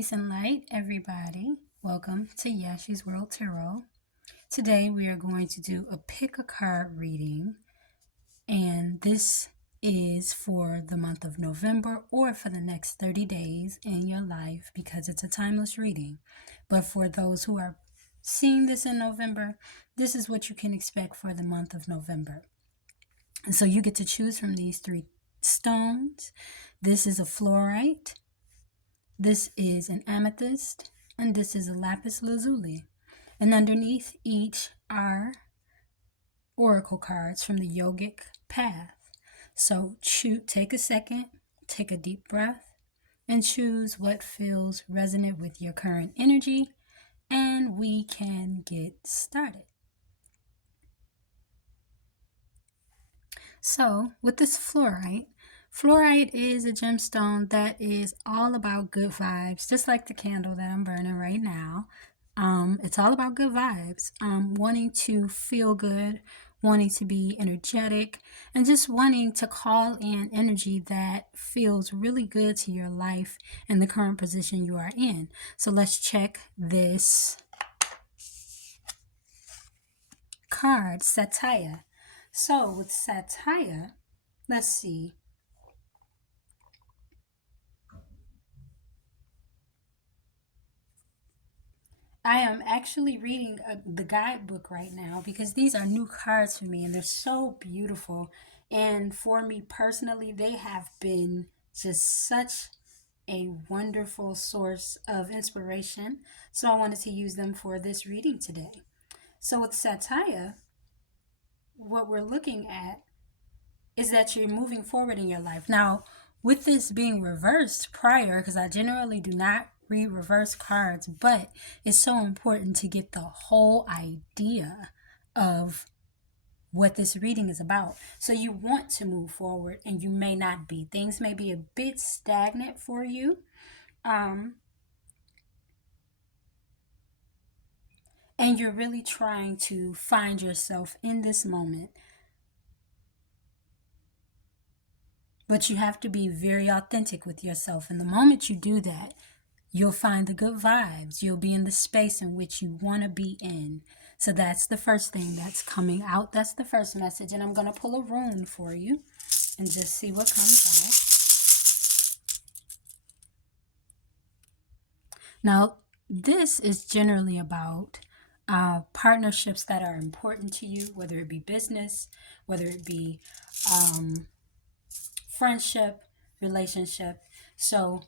Peace and light, everybody. Welcome to Yashi's World Tarot. Today we are going to do a pick a card reading, and this is for the month of November or for the next 30 days in your life because it's a timeless reading. But for those who are seeing this in November, this is what you can expect for the month of November. And so you get to choose from these three stones. This is a fluorite. This is an amethyst, and this is a lapis lazuli. And underneath each are oracle cards from the yogic path. So take a second, take a deep breath, and choose what feels resonant with your current energy, and we can get started. So with this fluorite is a gemstone that is all about good vibes, just like the candle that I'm burning right now. It's all about good vibes, wanting to feel good, wanting to be energetic, and just wanting to call in energy that feels really good to your life and the current position you are in. So let's check this card, Satya. So with Satya, let's see. I am actually reading the guidebook right now because these are new cards for me and they're so beautiful. And for me personally, they have been just such a wonderful source of inspiration. So I wanted to use them for this reading today. So with Satya, what we're looking at is that you're moving forward in your life. Now, with this being reversed prior, because I generally do not read reverse cards, but it's so important to get the whole idea of what this reading is about. So you want to move forward and you may not be. Things may be a bit stagnant for you. And you're really trying to find yourself in this moment. But you have to be very authentic with yourself. And the moment you do that, you'll find the good vibes. You'll be in the space in which you want to be in. So that's the first thing that's coming out. That's the first message. And I'm going to pull a rune for you and just see what comes out. Now, this is generally about partnerships that are important to you, whether it be business, whether it be friendship, relationship. So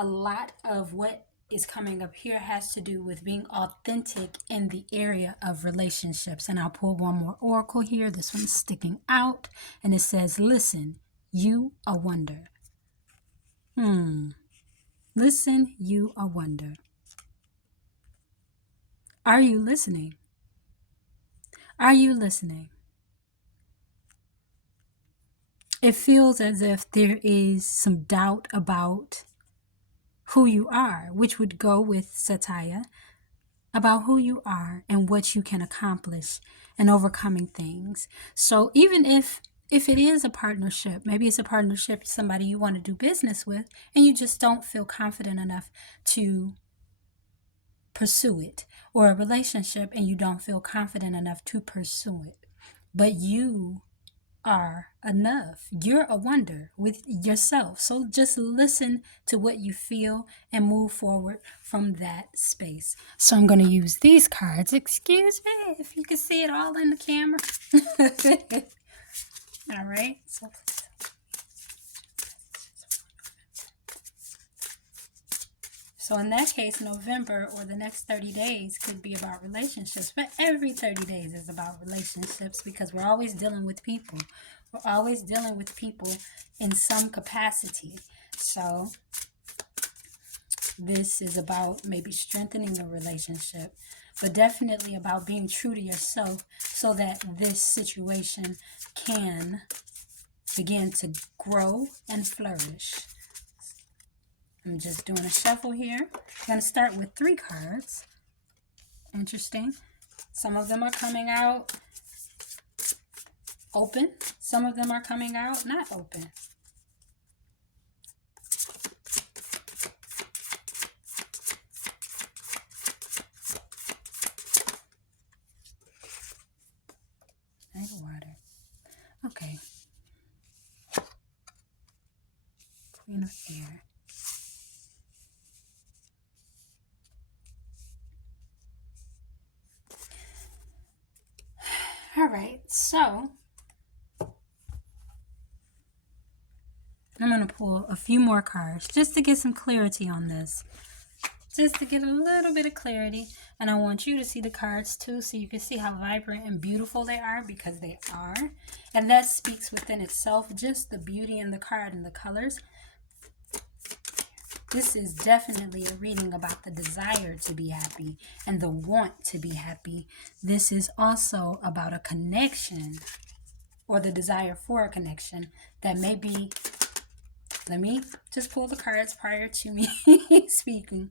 a lot of what is coming up here has to do with being authentic in the area of relationships. And I'll pull one more oracle here. This one's sticking out. And it says, listen, you a wonder. Listen, you a wonder. Are you listening? Are you listening? It feels as if there is some doubt about who you are, which would go with Satya, about who you are and what you can accomplish and overcoming things. So even if it is a partnership, maybe it's a partnership with somebody you want to do business with and you just don't feel confident enough to pursue it, or a relationship and you don't feel confident enough to pursue it, but you are enough. You're a wonder with yourself. So just listen to what you feel and move forward from that space. So I'm going to use these cards. Excuse me if you can see it all in the camera. All right. So in that case, November or the next 30 days could be about relationships. But every 30 days is about relationships because we're always dealing with people. We're always dealing with people in some capacity. So this is about maybe strengthening a relationship, but definitely about being true to yourself so that this situation can begin to grow and flourish. I'm just doing a shuffle here. I'm going to start with 3 cards. Interesting. Some of them are coming out open. Some of them are coming out not open. Queen of Air. All right, so I'm going to pull a few more cards just to get some clarity on this. Just to get a little bit of clarity. And I want you to see the cards too, so you can see how vibrant and beautiful they are, because they are. And that speaks within itself, just the beauty in the card and the colors. This is definitely a reading about the desire to be happy and the want to be happy. This is also about a connection, or the desire for a connection that may be. Let me just pull the cards prior to me speaking.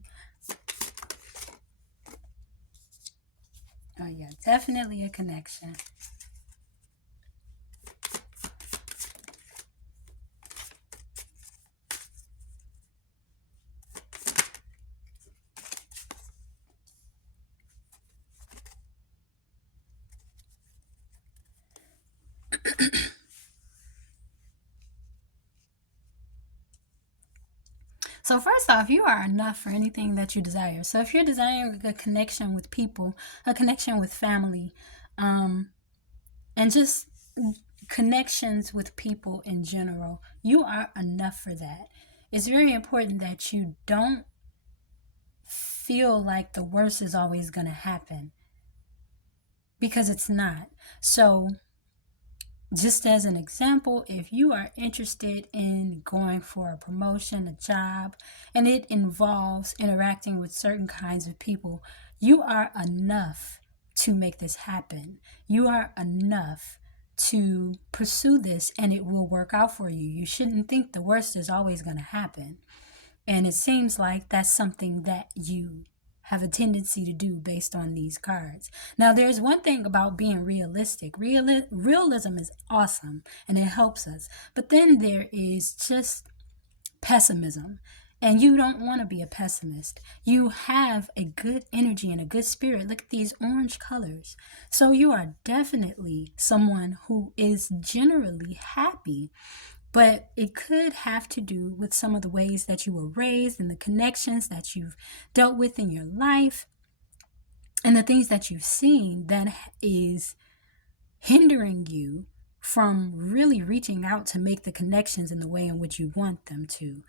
Oh yeah, definitely a connection. So first off, you are enough for anything that you desire. So if you're desiring a connection with people, a connection with family, and just connections with people in general, you are enough for that. It's very important that you don't feel like the worst is always going to happen, because it's not. So just as an example, if you are interested in going for a promotion, a job, and it involves interacting with certain kinds of people, you are enough to make this happen. You are enough to pursue this, and it will work out for you. You shouldn't think the worst is always going to happen. And it seems like that's something that you have a tendency to do based on these cards. Now, there's one thing about being realistic. Realism is awesome and it helps us. But then there is just pessimism. And you don't want to be a pessimist. You have a good energy and a good spirit. Look at these orange colors. So you are definitely someone who is generally happy. But it could have to do with some of the ways that you were raised and the connections that you've dealt with in your life and the things that you've seen that is hindering you from really reaching out to make the connections in the way in which you want them to.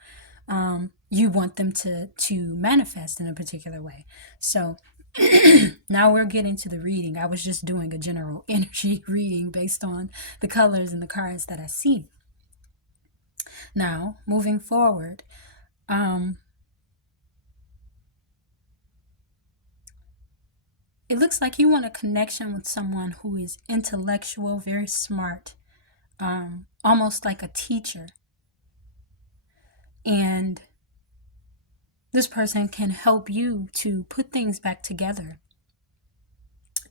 You want them to manifest in a particular way. So now we're getting to the reading. I was just doing a general energy reading based on the colors and the cards that I see. Now, moving forward, it looks like you want a connection with someone who is intellectual, very smart, almost like a teacher. And this person can help you to put things back together,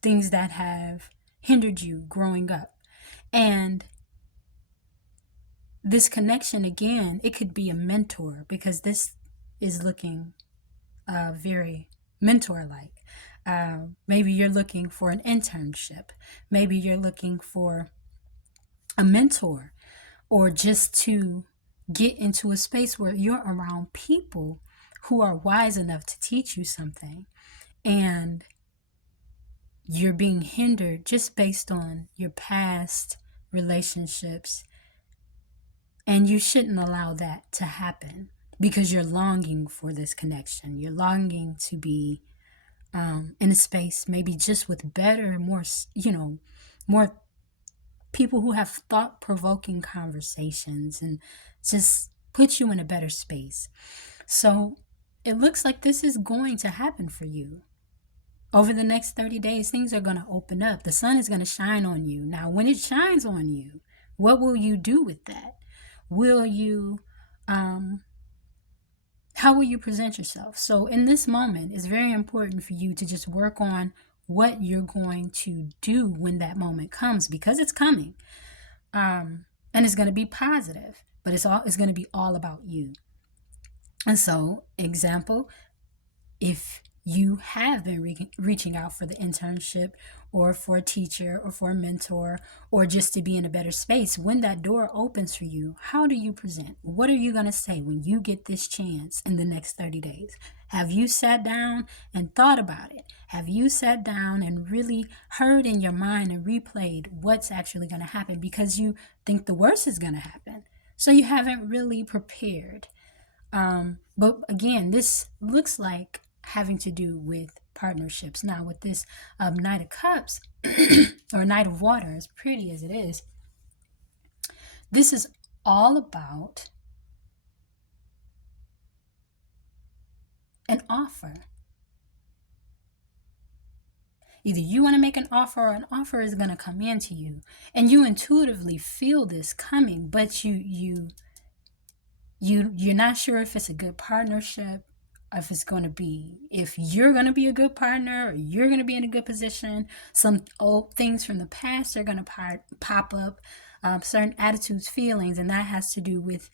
things that have hindered you growing up. And this connection, again, it could be a mentor, because this is looking very mentor-like. Maybe you're looking for an internship. Maybe you're looking for a mentor, or just to get into a space where you're around people who are wise enough to teach you something, and you're being hindered just based on your past relationships, and you shouldn't allow that to happen, because you're longing for this connection. You're longing to be in a space maybe just with better, more people who have thought-provoking conversations and just put you in a better space. So it looks like this is going to happen for you. Over the next 30 days, things are going to open up. The sun is going to shine on you. Now, when it shines on you, what will you do with that? Will you, how will you present yourself? So in this moment, it's very important for you to just work on what you're going to do when that moment comes, because it's coming. And it's going to be positive, but it's going to be all about you. And so, example, if you have been reaching out for the internship or for a teacher or for a mentor or just to be in a better space. When that door opens for you, how do you present? What are you going to say when you get this chance in the next 30 days? Have you sat down and thought about it? Have you sat down and really heard in your mind and replayed what's actually going to happen because you think the worst is going to happen? So you haven't really prepared. But again, this looks like having to do with partnerships. Now, with this Knight of Cups or Knight of Water, as pretty as it is, this is all about an offer. Either you want to make an offer or an offer is going to come into you, and you intuitively feel this coming, but you're not sure if it's a good partnership, if you're going to be a good partner or you're going to be in a good position. Some old things from the past are going to pop up, certain attitudes, feelings, and that has to do with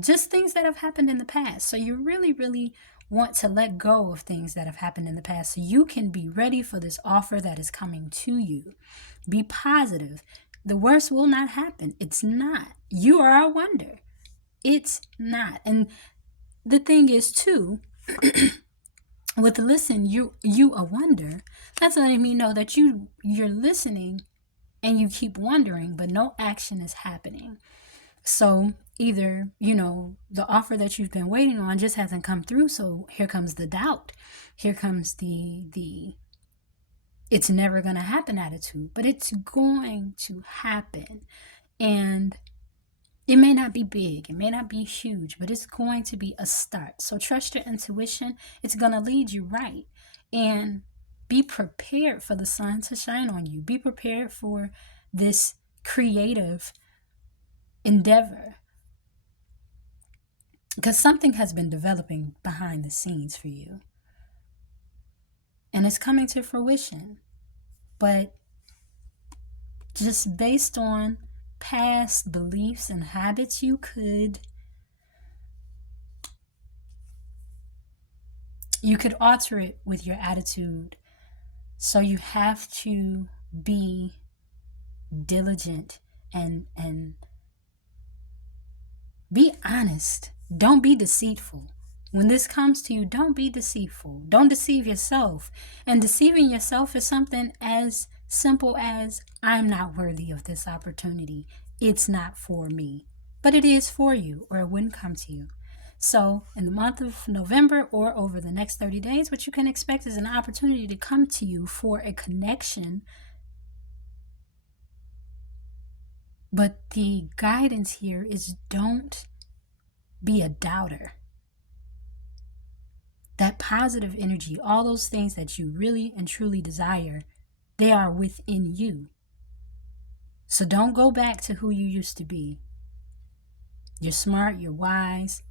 just things that have happened in the past. So you really, really want to let go of things that have happened in the past so you can be ready for this offer that is coming to you. Be positive. The worst will not happen. It's not. You are a wonder. It's not. And the thing is too, with listen, you a wonder. That's letting me know that you're listening and you keep wondering, but no action is happening. So either, the offer that you've been waiting on just hasn't come through. So here comes the doubt. Here comes the it's never going to happen attitude, but it's going to happen. And it may not be big, it may not be huge, but it's going to be a start. So trust your intuition. It's going to lead you right. And be prepared for the sun to shine on you. Be prepared for this creative endeavor. Because something has been developing behind the scenes for you. And it's coming to fruition. But just based on past beliefs and habits, you could alter it with your attitude. So you have to be diligent and be honest. Don't be deceitful. When this comes to you, don't be deceitful. Don't deceive yourself. And deceiving yourself is something as simple as, I'm not worthy of this opportunity. It's not for me. But it is for you, or it wouldn't come to you. So in the month of November or over the next 30 days, what you can expect is an opportunity to come to you for a connection. But the guidance here is, don't be a doubter. That positive energy, all those things that you really and truly desire, they are within you. So don't go back to who you used to be. You're smart, you're wise,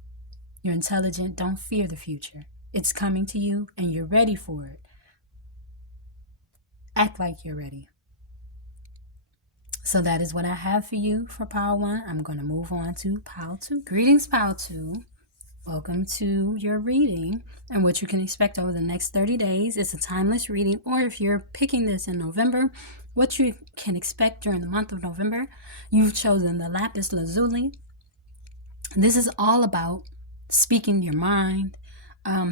you're intelligent. Don't fear the future. It's coming to you and you're ready for it. Act like you're ready. So that is what I have for you for Pile 1. I'm going to move on to Pile 2. Greetings, Pile 2. Welcome to your reading and what you can expect over the next 30 days. It's a timeless reading, or if you're picking this in November, what you can expect during the month of November. You've chosen the Lapis Lazuli. This is all about speaking your mind,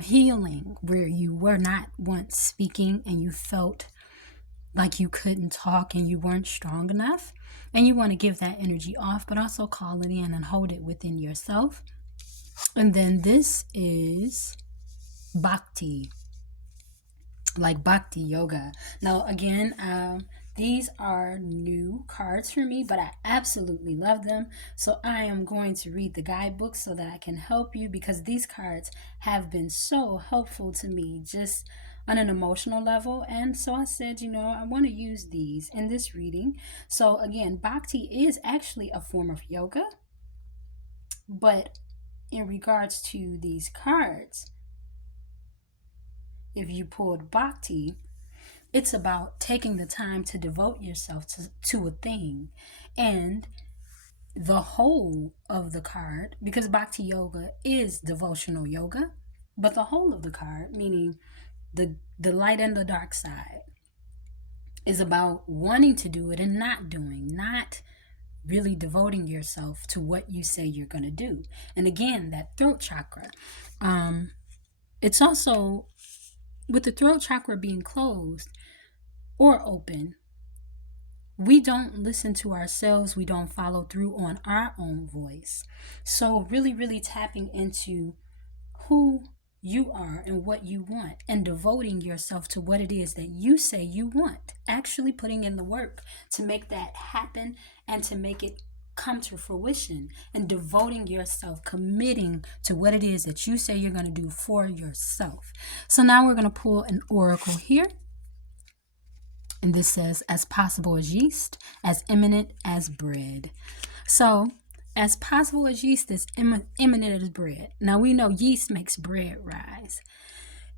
healing where you were not once speaking and you felt like you couldn't talk and you weren't strong enough. And you want to give that energy off, but also call it in and hold it within yourself. And then this is Bhakti, like Bhakti Yoga. Now, again, these are new cards for me, but I absolutely love them. So I am going to read the guidebook so that I can help you, because these cards have been so helpful to me just on an emotional level. And so I said, I want to use these in this reading. So again, Bhakti is actually a form of yoga, but in regards to these cards, if you pulled Bhakti, it's about taking the time to devote yourself to a thing. And the whole of the card, because Bhakti Yoga is devotional yoga, but the whole of the card, meaning the light and the dark side is about wanting to do it and not doing, not really devoting yourself to what you say you're going to do. And again, that throat chakra. It's also with the throat chakra being closed or open, we don't listen to ourselves. We don't follow through on our own voice. So really, really tapping into who you are and what you want and devoting yourself to what it is that you say you want. Actually putting in the work to make that happen and to make it come to fruition, and devoting yourself, committing to what it is that you say you're going to do for yourself. So now we're going to pull an oracle here. And this says, as possible as yeast, as imminent as bread. So, as possible as yeast, as imminent as bread. Now, we know yeast makes bread rise.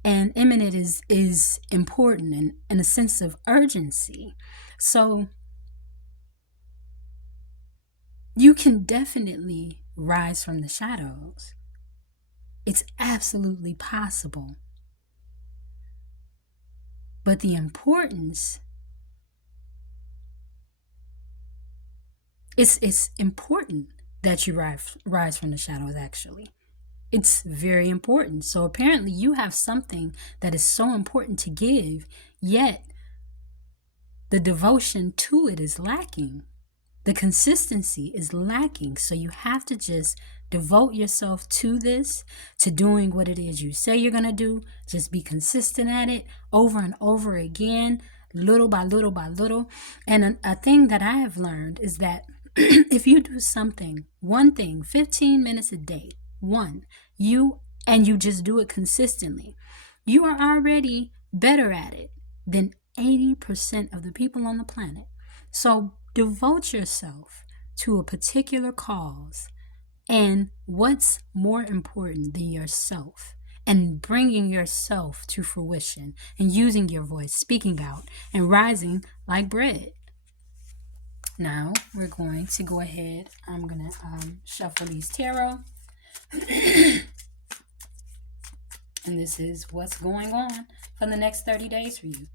And imminent is important and in a sense of urgency. So, you can definitely rise from the shadows. It's absolutely possible. But the importance, it's important that you rise from the shadows, actually. It's very important. So apparently you have something that is so important to give, yet the devotion to it is lacking. The consistency is lacking. So you have to just devote yourself to this, to doing what it is you say you're going to do. Just be consistent at it over and over again, little by little by little. And a thing that I have learned is that if you do something, one thing, 15 minutes a day, you just do it consistently, you are already better at it than 80% of the people on the planet. So devote yourself to a particular cause, and what's more important than yourself, and bringing yourself to fruition and using your voice, speaking out and rising like bread. Now we're going to go ahead. I'm going to shuffle these tarot. And this is what's going on for the next 30 days for you.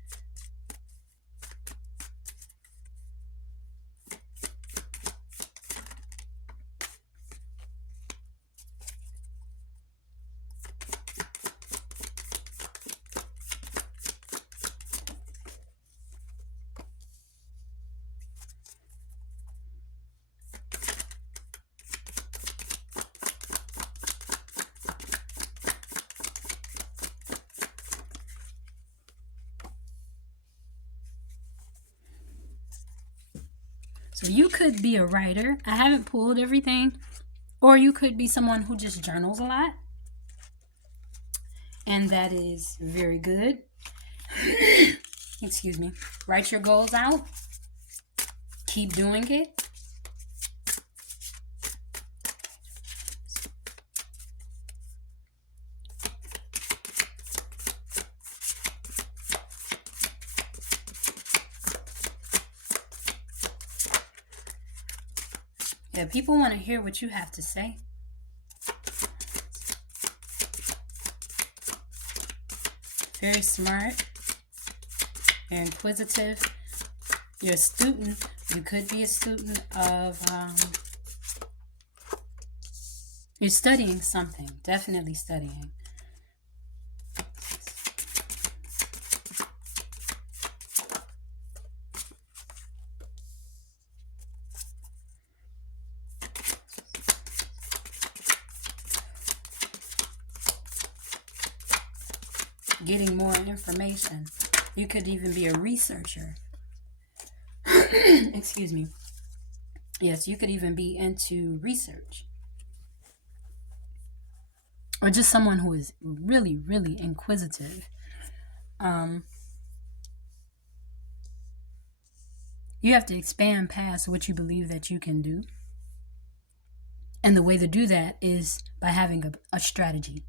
So you could be a writer. I haven't pulled everything. Or you could be someone who just journals a lot. And that is very good. Excuse me. Write your goals out. Keep doing it. Yeah, people want to hear what you have to say. Very smart. You're inquisitive. You're a student. You could be a student of, you're studying something. Definitely studying. Getting more information. You could even be a researcher. Excuse me. Yes, you could even be into research. Or just someone who is really, really inquisitive. You have to expand past what you believe that you can do. And the way to do that is by having a strategy.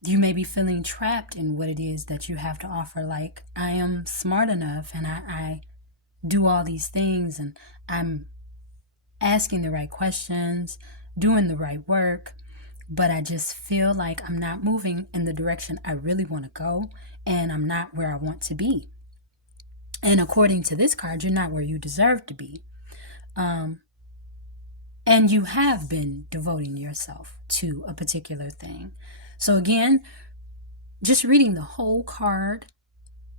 You may be feeling trapped in what it is that you have to offer. Like, I am smart enough and I do all these things and I'm asking the right questions, doing the right work, but I just feel like I'm not moving in the direction I really want to go, and I'm not where I want to be. And according to this card, you're not where you deserve to be. And you have been devoting yourself to a particular thing. So again, just reading the whole card,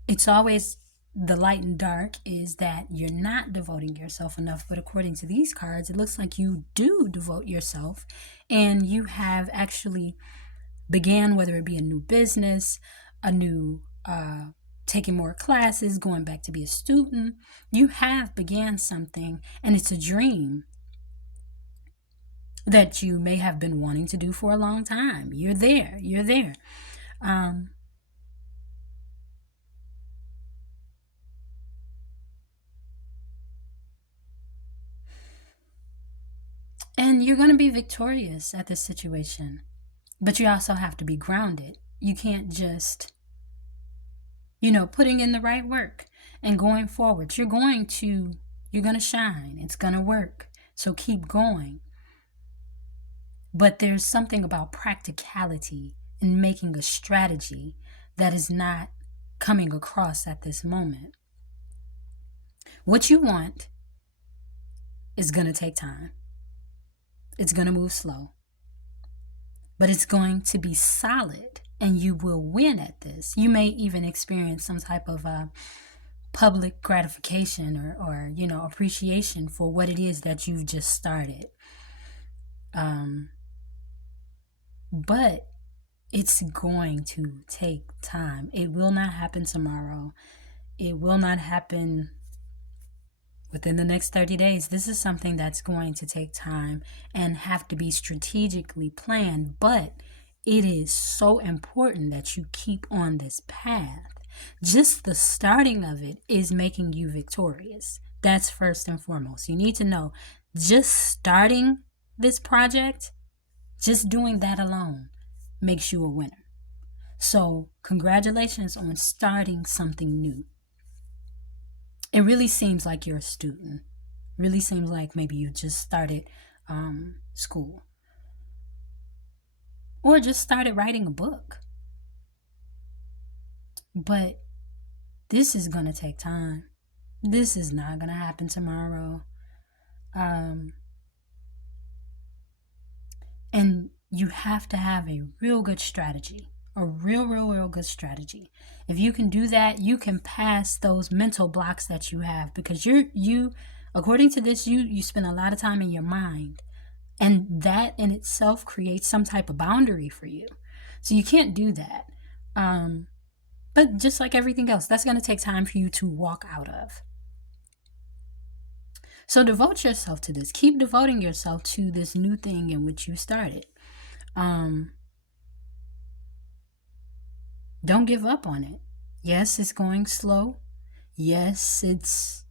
it's always the light and dark is that you're not devoting yourself enough. But according to these cards, it looks like you do devote yourself, and you have actually began, whether it be a new business, a new taking more classes, going back to be a student. You have began something, and it's a dream that you may have been wanting to do for a long time. You're there. And you're going to be victorious at this situation. But you also have to be grounded. You can't just, putting in the right work and going forward. You're going to shine. It's going to work. So keep going. But there's something about practicality in making a strategy that is not coming across at this moment. What you want is going to take time. It's going to move slow. But it's going to be solid, and you will win at this. You may even experience some type of public gratification or appreciation for what it is that you've just started. But it's going to take time. It will not happen tomorrow. It will not happen within the next 30 days. This is something that's going to take time and have to be strategically planned, but it is so important that you keep on this path. Just the starting of it is making you victorious. That's first and foremost. You need to know, just starting this project, just doing that alone makes you a winner. So congratulations on starting something new. It really seems like you're a student. Really seems like maybe you just started school. Or just started writing a book. But this is going to take time. This is not going to happen tomorrow. And you have to have a real good strategy. A real good strategy. If you can do that, you can pass those mental blocks that you have, because you according to this, you spend a lot of time in your mind, and that in itself creates some type of boundary for you. So you can't do that. But just like everything else, that's going to take time for you to walk out of. So devote yourself to this. Keep devoting yourself to this new thing in which you started. Don't give up on it. Yes, it's going slow. Yes, it's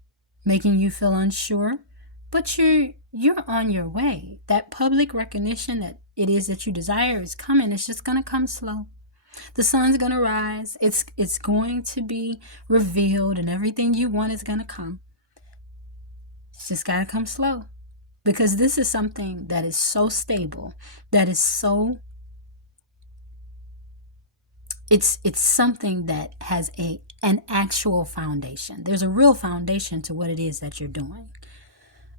making you feel unsure, but you're on your way. That public recognition that it is that you desire is coming. It's just going to come slow. The sun's going to rise. It's going to be revealed, and everything you want is going to come. It's just got to come slow, because this is something that is so stable, that is so it's something that has an actual foundation. There's a real foundation to what it is that you're doing.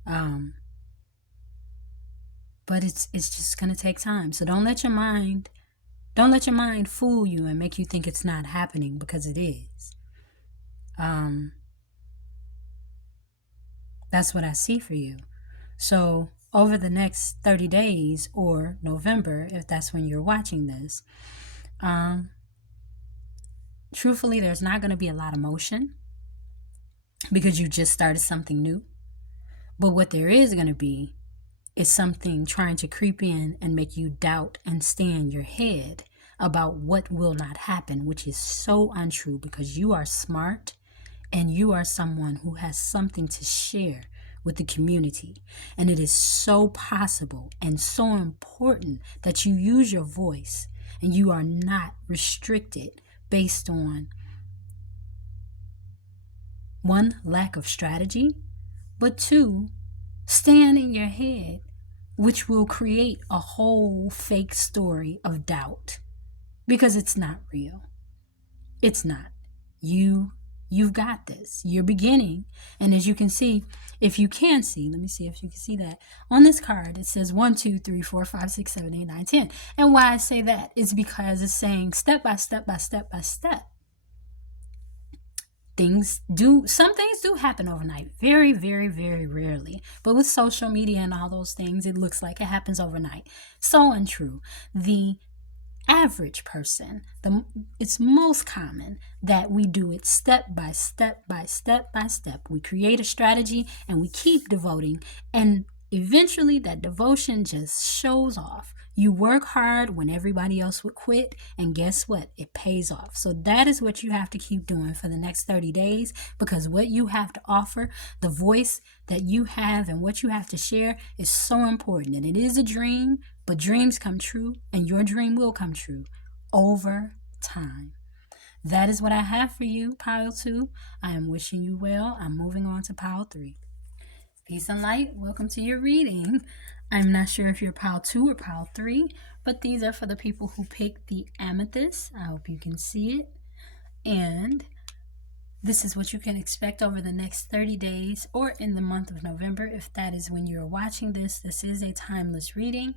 But it's just going to take time. So don't let your mind fool you and make you think it's not happening, because it is. That's what I see for you. So over the next 30 days, or November, if that's when you're watching this, truthfully, there's not going to be a lot of motion, because you just started something new. But what there is going to be is something trying to creep in and make you doubt and stay in your head about what will not happen, which is so untrue, because you are smart and you are someone who has something to share with the community. And it is so possible and so important that you use your voice, and you are not restricted based on, one, lack of strategy, but two, staying in your head which will create a whole fake story of doubt because it's not real. It's not. You've got this. You're beginning. And as you can see, if you can see, let me see if you can see that. On this card, it says 1, 2, 3, 4, 5, 6, 7, 8, 9, 10. And why I say that is because it's saying step by step by step by step. Some things do happen overnight. Very, very, very rarely. But with social media and all those things, it looks like it happens overnight. So untrue. The average person, it's most common that we do it step by step by step by step. We create a strategy and we keep devoting, and eventually that devotion just shows off. You work hard when everybody else would quit, and guess what? It pays off. So that is what you have to keep doing for the next 30 days, because what you have to offer, the voice that you have and what you have to share is so important. And it is a dream, but dreams come true, and your dream will come true over time. That is what I have for you, pile 2. I am wishing you well. I'm moving on to pile 3. Peace and light. Welcome to your reading. I'm not sure if you're pile 2 or pile 3, but these are for the people who picked the Amethyst. I hope you can see it. And this is what you can expect over the next 30 days or in the month of November. If that is when you're watching this, this is a timeless reading.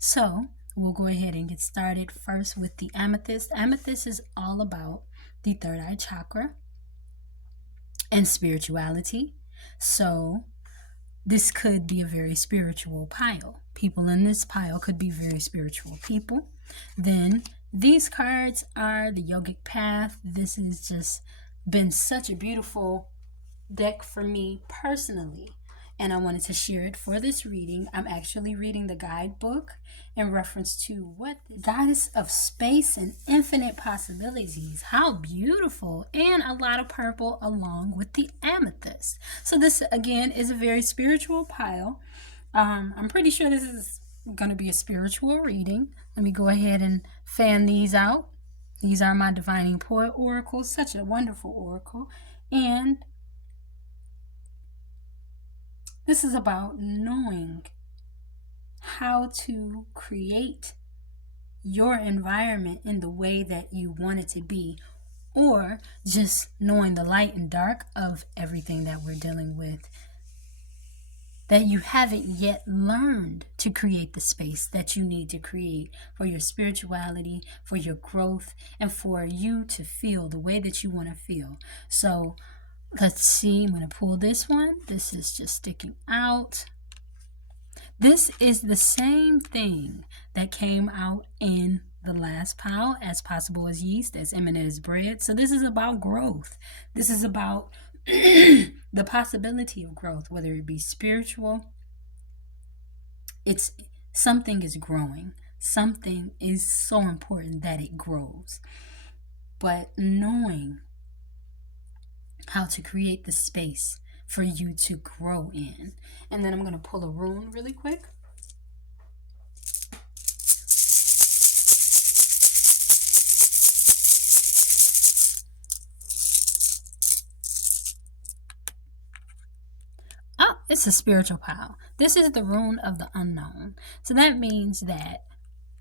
So we'll go ahead and get started first with the Amethyst. Amethyst is all about the third eye chakra and spirituality. So this could be a very spiritual pile. People in this pile could be very spiritual people. Then these cards are the yogic path. This has just been such a beautiful deck for me personally, and I wanted to share it for this reading. I'm actually reading the guidebook in reference to what the goddess of space and infinite possibilities. How beautiful. And a lot of purple along with the amethyst. So this again is a very spiritual pile. I'm pretty sure this is going to be a spiritual reading. Let me go ahead and fan these out. These are my Divining Poet oracles. Such a wonderful oracle. And this is about knowing how to create your environment in the way that you want it to be, or just knowing the light and dark of everything that we're dealing with, that you haven't yet learned to create the space that you need to create for your spirituality, for your growth, and for you to feel the way that you want to feel. So let's see, I'm going to pull this one. This is just sticking out. This is the same thing that came out in the last pile, as possible as yeast, as imminent as bread. So this is about growth. This is about the possibility of growth, whether it be spiritual. It's something is growing. Something is so important that it grows. But knowing how to create the space for you to grow in. And then I'm going to pull a rune really quick. Oh, it's a spiritual pile. This is the rune of the unknown. So that means that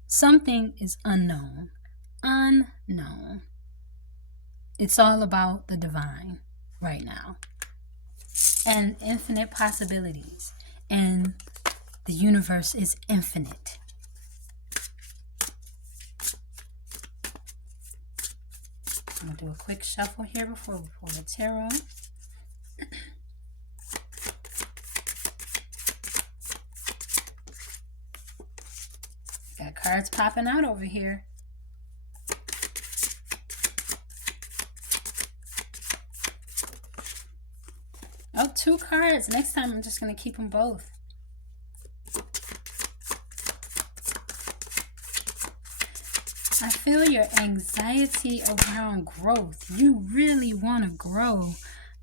something is unknown. Unknown. It's all about the divine right now. And infinite possibilities. And the universe is infinite. I'm going to do a quick shuffle here before we pull the tarot. Got cards popping out over here. Oh, 2 cards. Next time I'm just going to keep them both. I feel your anxiety around growth. You really want to grow.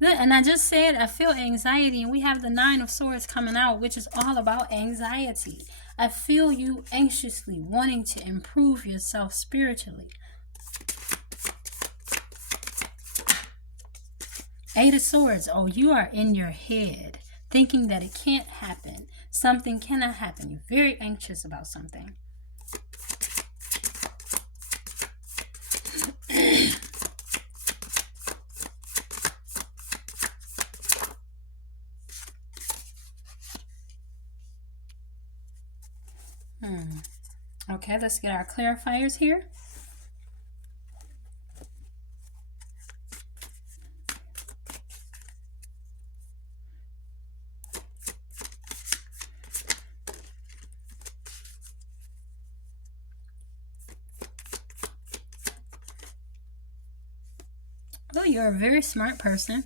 And I just said I feel anxiety, and we have the 9 of Swords coming out, which is all about anxiety. I feel you anxiously wanting to improve yourself spiritually. 8 of Swords. Oh, you are in your head thinking that it can't happen. something cannot happen. You're very anxious about something. Okay, let's get our clarifiers here. Oh, you're a very smart person.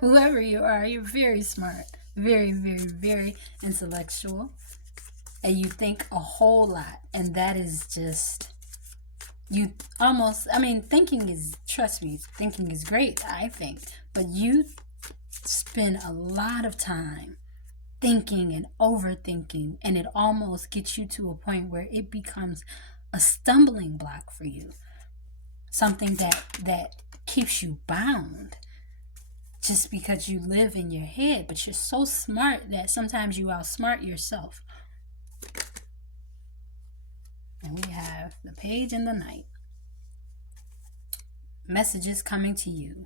Whoever you are, you're very smart. Very, very, very intellectual. And you think a whole lot. And that is just, you almost, thinking is, trust me, thinking is great, I think. But you spend a lot of time thinking and overthinking. And it almost gets you to a point where it becomes a stumbling block for you. Something that keeps you bound just because you live in your head. But you're so smart that sometimes you outsmart yourself. And we have the Page and the Knight. Messages coming to you.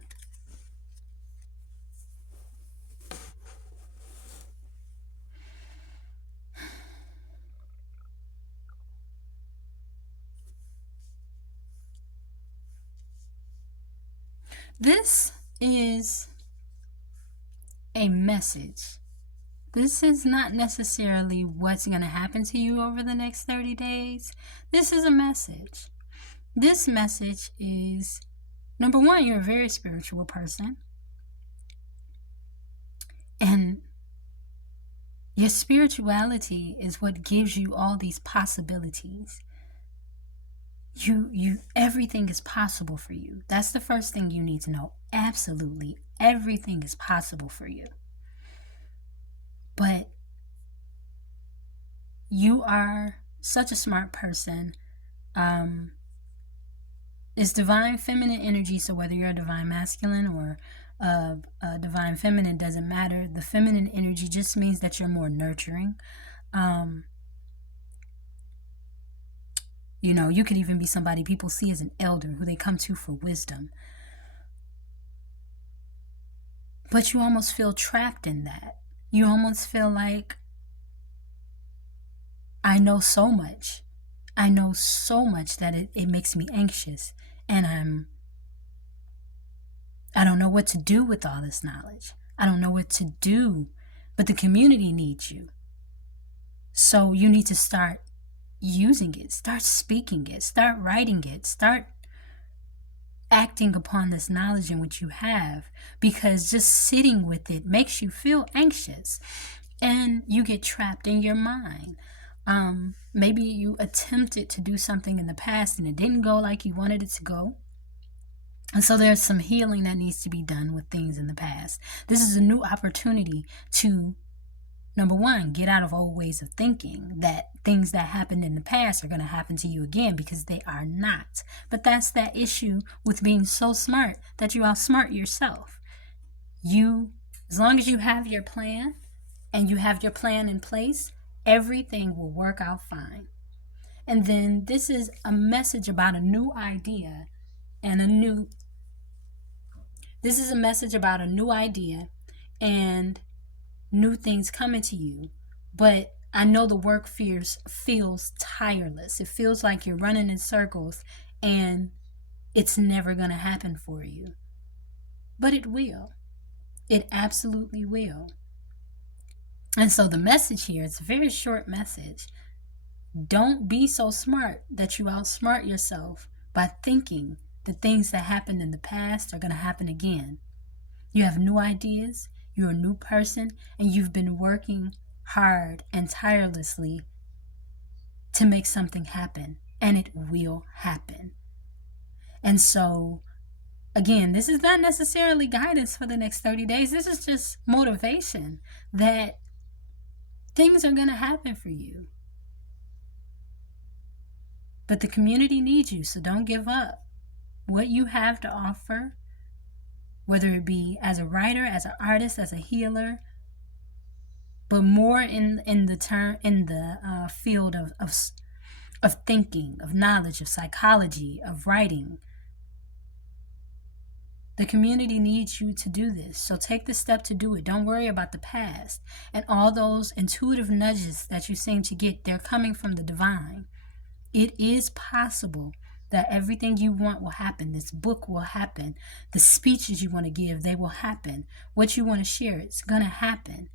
This is a message. This is not necessarily what's going to happen to you over the next 30 days. This is a message. This message is, number one, you're a very spiritual person. And your spirituality is what gives you all these possibilities. Everything is possible for you. That's the first thing you need to know. Absolutely everything is possible for you. But you are such a smart person. It's divine feminine energy, so whether you're a divine masculine or a divine feminine, doesn't matter. The feminine energy just means that you're more nurturing. You could even be somebody people see as an elder who they come to for wisdom. But you almost feel trapped in that. You almost feel like, I know so much. I know so much that it makes me anxious. And I don't know what to do with all this knowledge. I don't know what to do. But the community needs you. So you need to start using it. Start speaking it. Start writing it. Start acting upon this knowledge in which you have. Because just sitting with it makes you feel anxious. And you get trapped in your mind. Maybe you attempted to do something in the past and it didn't go like you wanted it to go. And so there's some healing that needs to be done with things in the past. This is a new opportunity to, number one, get out of old ways of thinking that things that happened in the past are going to happen to you again, because they are not. But that's that issue with being so smart that you outsmart yourself. As long as you have your plan and you have your plan in place, everything will work out fine. And then this is a message about a new idea and this is a message about a new idea and new things coming to you. But I know the work feels tireless. It feels like you're running in circles and it's never going to happen for you. But it will. It absolutely will. And so the message here, it's a very short message. Don't be so smart that you outsmart yourself by thinking the things that happened in the past are going to happen again. You have new ideas, you're a new person, and you've been working hard and tirelessly to make something happen, and it will happen. And so, again, this is not necessarily guidance for the next 30 days. This is just motivation that things are going to happen for you. But the community needs you, so don't give up. What you have to offer, whether it be as a writer, as an artist, as a healer, but more in the field of thinking, of knowledge, of psychology, of writing. The community needs you to do this, so take the step to do it. Don't worry about the past. And all those intuitive nudges that you seem to get, they're coming from the divine. It is possible that everything you want will happen. This book will happen. The speeches you want to give, they will happen. What you want to share, it's going to happen.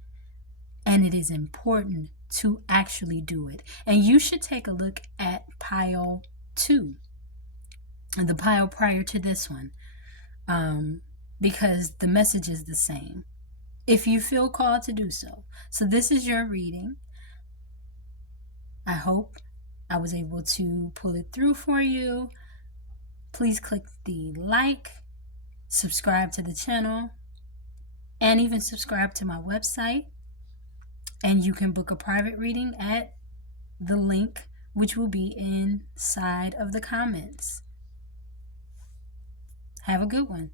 And it is important to actually do it. And you should take a look at pile 2, the pile prior to this one. Because the message is the same, if you feel called to do so. So this is your reading. I hope I was able to pull it through for you. Please click the like, subscribe to the channel, and even subscribe to my website. And you can book a private reading at the link, which will be inside of the comments. Have a good one.